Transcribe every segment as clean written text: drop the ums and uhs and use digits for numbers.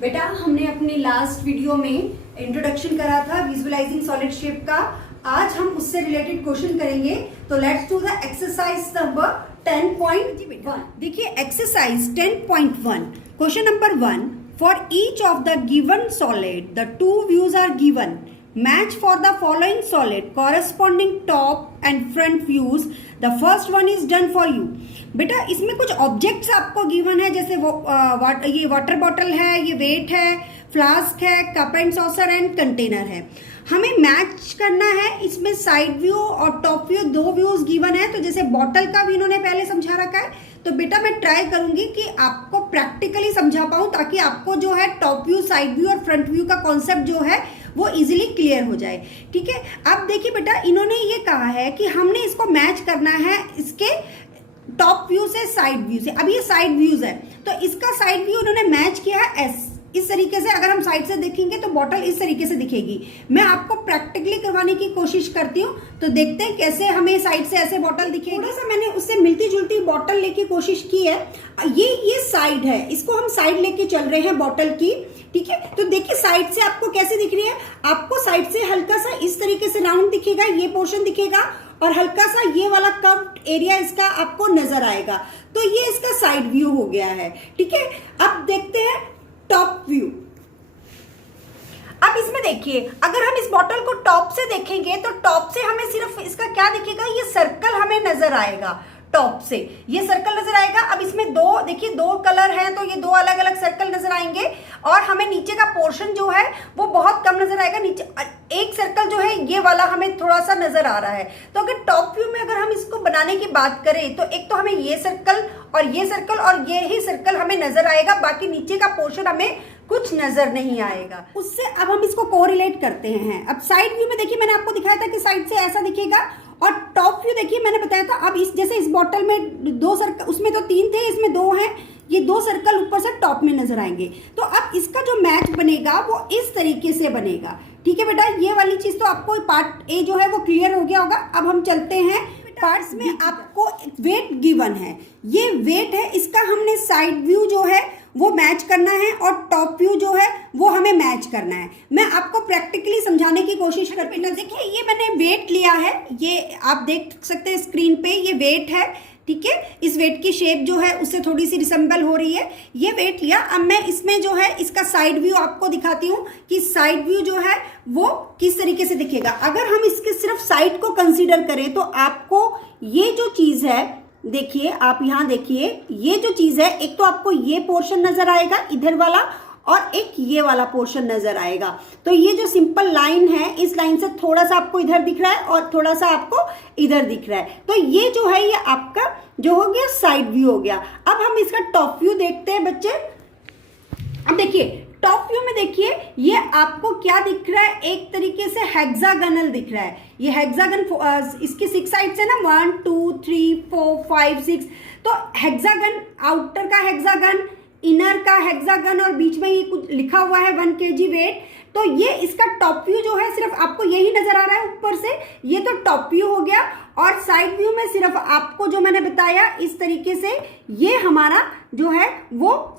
बेटा हमने अपने लास्ट वीडियो में इंट्रोडक्शन करा था विजुअलाइजिंग सॉलिड शेप का। आज हम उससे रिलेटेड क्वेश्चन करेंगे। तो let's do the exercise number 10.1। देखिए exercise 10.1 question number 1। For each of the given solid the two views are given. Match for the following solid corresponding top and front views. The first one is done for you. बेटा इसमें कुछ objects आपको given है, जैसे ये water bottle है, ये wait है, फ्लास्क है, cup and saucer and container है। हमें मैच करना है। इसमें साइड व्यू और टॉप व्यू दो व्यूज गिवन है। तो जैसे बॉटल का भी इन्होंने पहले समझा रखा है, तो बेटा मैं ट्राई करूंगी कि आपको प्रैक्टिकली समझा पाऊं, ताकि आपको जो है टॉप व्यू, साइड व्यू और फ्रंट व्यू का कॉन्सेप्ट जो है वो इजीली क्लियर हो जाए। ठीक है, अब देखिए बेटा इन्होंने ये कहा है कि हमने इसको मैच करना है इसके टॉप व्यू से साइड व्यू से। अब ये साइड व्यूज है, तो इसका साइड व्यू उन्होंने मैच किया है इस तरीके से। अगर हम साइड से देखेंगे तो बॉटल इस तरीके से दिखेगी। मैं आपको प्रैक्टिकली करवाने की कोशिश करती हूँ, तो देखते हैं कैसे हमें साइड से ऐसे बॉटल दिखेगी। थोड़ा सा मैंने उससे मिलती जुलती बॉटल लेके कोशिश की है। ये साइड है, इसको हम साइड लेके चल रहे हैं बॉटल की। ठीक है, तो देखिए साइड से आपको कैसे दिख रही है। आपको साइड से हल्का सा इस तरीके से राउंड दिखेगा, ये पोर्शन दिखेगा, और हल्का सा ये वाला कर्व्ड एरिया इसका आपको नजर आएगा। तो ये इसका साइड व्यू हो गया है। ठीक है, अब देखते हैं टॉप व्यू। अब इसमें देखिए, अगर हम इस बॉटल को टॉप से देखेंगे तो टॉप से हमें सिर्फ इसका क्या दिखेगा, ये सर्कल हमें नजर आएगा। टॉप से ये सर्कल नजर आएगा। अब इसमें दो देखिए, दो कलर हैं, तो ये दो अलग अलग सर्कल नजर आएंगे। और हमें नीचे का पोर्शन जो है वो बहुत कम नजर आएगा। नीचे एक सर्कल जो है ये वाला हमें थोड़ा सा नजर आ रहा है। तो अगर टॉप व्यू में अगर हम इसको बनाने की बात करें, तो एक तो हमें ये सर्कल और ये सर्कल और ये ही सर्कल हमें नजर आएगा, बाकी नीचे का पोर्शन हमें कुछ नजर नहीं आएगा। उससे अब हम इसको कोरिलेट करते हैं। अब साइड व्यू में देखिए, मैंने आपको दिखाया था कि साइड से ऐसा दिखेगा, और टॉप व्यू देखिए मैंने बताया था। अब इस जैसे इस बॉटल में दो सर्कल, उसमें तो तीन थे, इसमें दो हैं, ये दो सर्कल ऊपर से टॉप में नजर आएंगे। तो अब इसका जो मैच बनेगा वो इस तरीके से बनेगा। ठीक है बेटा, ये वाली चीज तो आपको पार्ट ए जो है वो क्लियर हो गया होगा। अब हम चलते हैं पार्ट्स में। आपको वेट गिवन है, ये वेट है, इसका हमने साइड व्यू जो है वो मैच करना है, और टॉप व्यू जो है वो हमें मैच करना है। मैं आपको प्रैक्टिकली समझाने की कोशिश करती हूँ। देखिए ये मैंने वेट लिया है, ये आप देख सकते हैं स्क्रीन पे, ये वेट है। ठीक है, इस वेट की शेप जो है उससे थोड़ी सी रिसेंबल हो रही है। ये वेट लिया। अब मैं इसमें जो है इसका साइड व्यू आपको दिखाती हूँ कि साइड व्यू जो है वो किस तरीके से दिखेगा। अगर हम इसके सिर्फ साइड को कंसीडर करें, तो आपको ये जो चीज है, देखिए आप यहां देखिए, ये जो चीज है, एक तो आपको ये पोर्शन नजर आएगा इधर वाला, और एक ये वाला पोर्शन नजर आएगा। तो ये जो सिंपल लाइन है, इस लाइन से थोड़ा सा आपको इधर दिख रहा है और थोड़ा सा आपको इधर दिख रहा है। तो ये जो है ये आपका जो हो गया साइड व्यू हो गया। अब हम इसका टॉप व्यू देखते हैं बच्चे। अब देखिए टॉप व्यू में देखिए, ये आपको क्या दिख रहा है, एक तरीके से हेक्सागनल दिख रहा है। ये हेक्सागन, इसकी 6 साइड्स है ना, 1 2 3 4 5 6। तो हेक्सागन, आउटर का हेक्सागन, इनर का हेक्सागन, और बीच में ये कुछ लिखा हुआ है 1 kg वेट। तो ये इसका टॉप व्यू जो है सिर्फ आपको यही नजर आ रहा है ऊपर से, ये तो टॉप व्यू हो गया। और साइड व्यू में सिर्फ आपको जो मैंने बताया इस तरीके से, ये हमारा जो है वो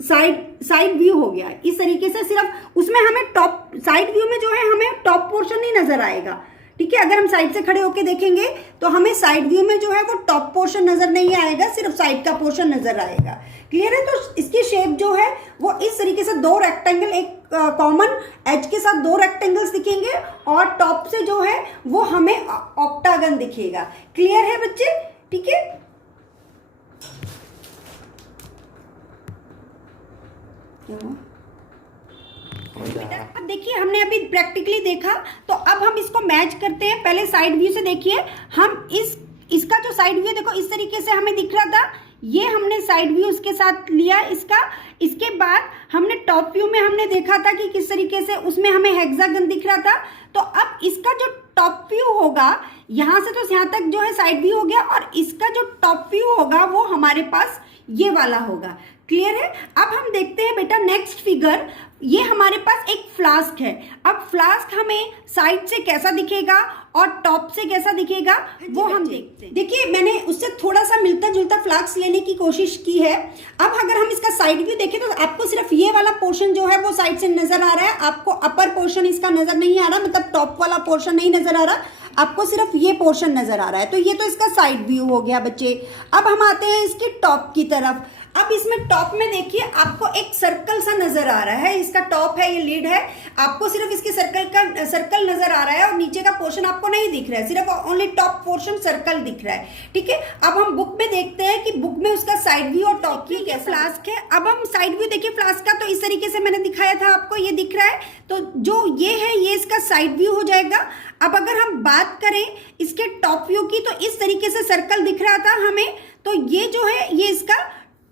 साइड व्यू हो गया। इस तरीके से सिर्फ उसमें हमें टॉप, साइड व्यू में जो है हमें टॉप पोर्शन नहीं नजर आएगा। ठीक है, अगर हम साइड से खड़े होके देखेंगे तो हमें साइड व्यू में जो है वो टॉप पोर्शन नजर नहीं आएगा, सिर्फ साइड का पोर्शन नजर आएगा। क्लियर है? तो इसकी शेप जो है वो इस तरीके से दो रेक्टेंगल, एक कॉमन एज के साथ दो रेक्टेंगल्स दिखेंगे, और टॉप से जो है वो हमें ऑक्टागन दिखेगा। क्लियर है बच्चे? ठीक है, अब देखिए हमने अभी प्रैक्टिकली देखा, तो अब हम इसको मैच करते हैं। पहले साइड व्यू से देखिए, हम इसका जो साइड व्यू देखो इस तरीके से हमें दिख रहा था, ये हमने साइड व्यू उसके साथ लिया इसका। इसके बाद हमने टॉप व्यू में हमने देखा था कि किस तरीके से उसमें हमें हेक्सागन दिख रहा था। तो अब इसका जो टॉप व्यू होगा, यहां से तो यहां तक जो है साइड व्यू हो गया, और इसका जो टॉप व्यू होगा वो हमारे पास ये वाला होगा। क्लियर है। अब हम देखते हैं बेटा नेक्स्ट फिगर। ये हमारे पास एक फ्लास्क है। अब फ्लास्क हमें साइड से कैसा दिखेगा और टॉप से कैसा दिखेगा वो हम देखते हैं। देखिए मैंने उससे थोड़ा सा मिलता जुलता फ्लास्क लेने की कोशिश की है। अब अगर हम इसका साइड व्यू देखें तो आपको सिर्फ ये वाला पोर्शन जो है वो साइड से नजर आ रहा है, आपको अपर पोर्शन इसका नजर नहीं आ रहा, मतलब टॉप वाला पोर्शन नहीं नजर आ रहा, आपको सिर्फ ये पोर्शन नजर आ रहा है। तो ये तो इसका साइड व्यू हो गया बच्चे। अब हम आते हैं इसकी टॉप की तरफ। अब इसमें टॉप में देखिए आपको एक सर्कल सा नजर आ रहा है, इसका टॉप है, ये लीड है, आपको सिर्फ इसके सर्कल नजर आ रहा है और नीचे का पोर्शन आपको नहीं दिख रहा है, सिर्फ ओनली टॉप पोर्शन सर्कल दिख रहा है। ठीक है, अब हम बुक में देखते हैं कि बुक में उसका साइड व्यू और टॉप व्यू क्या फ्लास्क है। अब हम साइड व्यू देखिए फ्लास्क का, तो इस तरीके से मैंने दिखाया था आपको, ये दिख रहा है। तो जो ये है ये इसका साइड व्यू हो जाएगा। अब अगर हम बात करें इसके टॉप व्यू की, तो इस तरीके से सर्कल दिख रहा था हमें, तो ये जो है ये इसका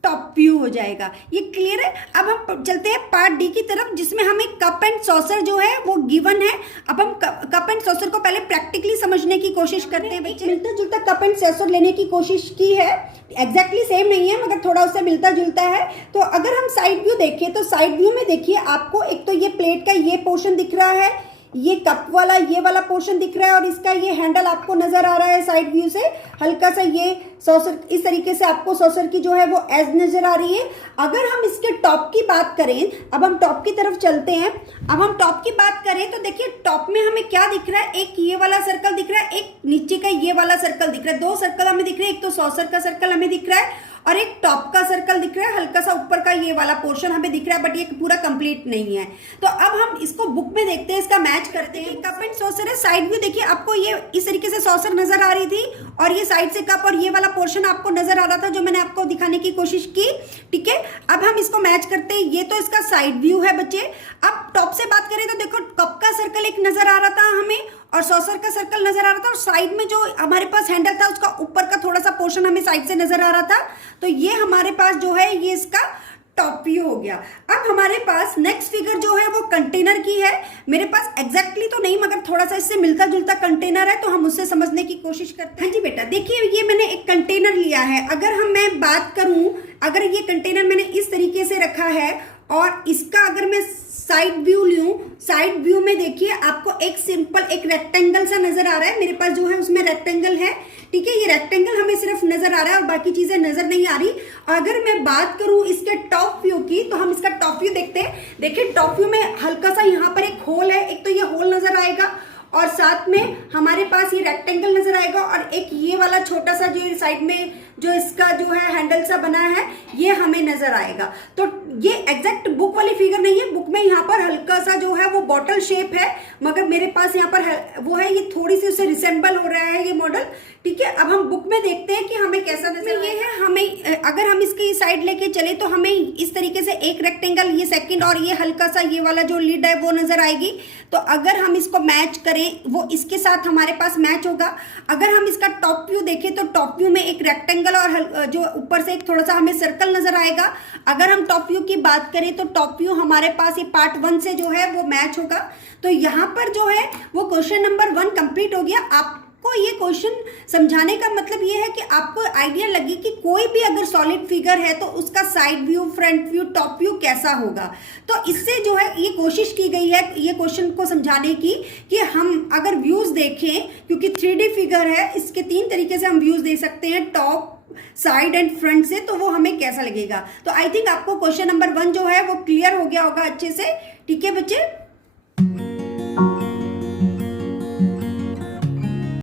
टॉप व्यू हो जाएगा। ये क्लियर है। अब हम चलते हैं पार्ट डी की तरफ, जिसमें हमें कप एंड सॉसर जो है वो गिवन है। अब हम कप एंड सॉसर को पहले प्रैक्टिकली समझने की कोशिश करते हैं। मिलता जुलता कप एंड सॉसर लेने की कोशिश की है, एग्जैक्टली सेम नहीं है मगर थोड़ा उससे मिलता जुलता है। तो अगर हम साइड व्यू देखें तो साइड व्यू में देखिए आपको एक तो ये प्लेट का ये पोर्शन दिख रहा है, ये कप वाला ये वाला पोर्शन दिख रहा है और इसका ये हैंडल आपको नजर आ रहा है साइड व्यू से। हल्का सा ये सॉसर, इस तरीके से आपको सॉसर की जो है वो एज नजर आ रही है। अगर हम इसके टॉप की बात करें, अब हम टॉप की तरफ चलते हैं। अब हम टॉप की बात करें तो देखिए टॉप में हमें क्या दिख रहा है, एक ये वाला सर्कल दिख रहा है, एक नीचे का ये वाला सर्कल दिख रहा है। दो सर्कल हमें दिख रहे हैं, एक तो सॉसर का सर्कल हमें दिख रहा है और एक टॉप का सर्कल दिख रहा है, हल्का सा ऊपर का ये वाला पोर्शन हमें दिख रहा है, बट ये पूरा कंप्लीट नहीं है। तो अब हम इसको बुक में देखते हैं, इसका मैच करते हैं। कप एंड सॉसर है, साइड व्यू देखिए आपको ये इस तरीके से सॉसर नजर आ रही थी और ये साइड से कप और ये वाला पोर्शन आपको नजर आ रहा था जो मैंने आपको दिखाने की कोशिश की। ठीक है, अब हम इसको मैच करते हैं। ये तो इसका साइड व्यू है बच्चे। अब टॉप से बात करें तो देखो कप का सर्कल एक नजर आ रहा था हमें और सॉसर का सर्कल नजर आ रहा था और साइड में जो हमारे पास हैंडल था उसका ऊपर का थोड़ा सा पोर्शन हमें साइड से नजर आ रहा था। तो ये हमारे पास जो है ये इसका टॉप व्यू हो गया। अब हमारे पास नेक्स्ट फिगर जो है वो कंटेनर की है। मेरे पास एग्जैक्टली तो नहीं मगर थोड़ा सा इससे मिलता जुलता कंटेनर है, तो हम उससे समझने की कोशिश करते हैं। हाँ जी बेटा, देखिए ये मैंने एक कंटेनर लिया है। अगर मैं बात करूं, अगर ये कंटेनर मैंने इस तरीके से रखा है और इसका अगर मैं साइड व्यू लूं, साइड व्यू में देखिए आपको एक सिंपल एक रेक्टेंगल सा नजर आ रहा है। मेरे पास जो है उसमें रेक्टेंगल है। ठीक है, ये रेक्टेंगल हमें सिर्फ नजर आ रहा है और बाकी चीजें नजर नहीं आ रही। अगर मैं बात करूं इसके टॉप व्यू की, तो हम इसका टॉप व्यू देखते हैं। देखिए टॉप व्यू में हल्का सा यहाँ पर एक होल है, एक तो ये होल नजर आएगा और साथ में हमारे पास ये रेक्टेंगल नजर आएगा और एक ये वाला छोटा सा जो साइड में जो इसका जो है हैंडल सा बना है ये हमें नजर आएगा। तो ये एग्जैक्ट बुक वाली फिगर नहीं है, बुक में यहाँ पर हल्का सा जो है वो बॉटल शेप है, मगर मेरे पास यहाँ पर वो है, ये थोड़ी सी उससे रिसेंबल हो रहा है ये मॉडल। ठीक है, अब हम बुक में देखते हैं कि हमें कैसा नजर ये है। हमें अगर हम इसकी साइड लेके चले तो हमें इस तरीके से एक रेक्टेंगल, ये सेकंड और ये हल्का सा ये वाला जो लीड है वो नजर आएगी। तो अगर हम इसको मैच करें वो इसके साथ हमारे पास मैच होगा। अगर हम इसका टॉप व्यू देखें तो टॉप व्यू में एक रेक्टेंगल और जो ऊपर से एक थोड़ा सा हमें सर्कल नजर आएगा। अगर हम टॉप व्यू की बात करें तो टॉप व्यू हमारे पास ये पार्ट 1 से जो है वो मैच होगा। तो यहाँ पर जो है वो क्वेश्चन नंबर 1 कंप्लीट हो गया। आपको ये क्वेश्चन समझाने का मतलब ये है कि आपको आइडिया लगे कि कोई भी अगर सॉलिड फिगर है तो उसका side view, front view, top view कैसा होगा। तो इससे जो है ये कोशिश की गई है ये क्वेश्चन को समझाने की कि हम अगर व्यूज देखें, क्योंकि 3D फिगर है, इसके 3 तरीके से हम व्यूज दे सकते हैं, टॉप, साइड एंड फ्रंट से, तो वो हमें कैसा लगेगा। तो आई थिंक आपको क्वेश्चन नंबर 1 जो है वो क्लियर हो गया होगा अच्छे से। ठीक है बच्चे।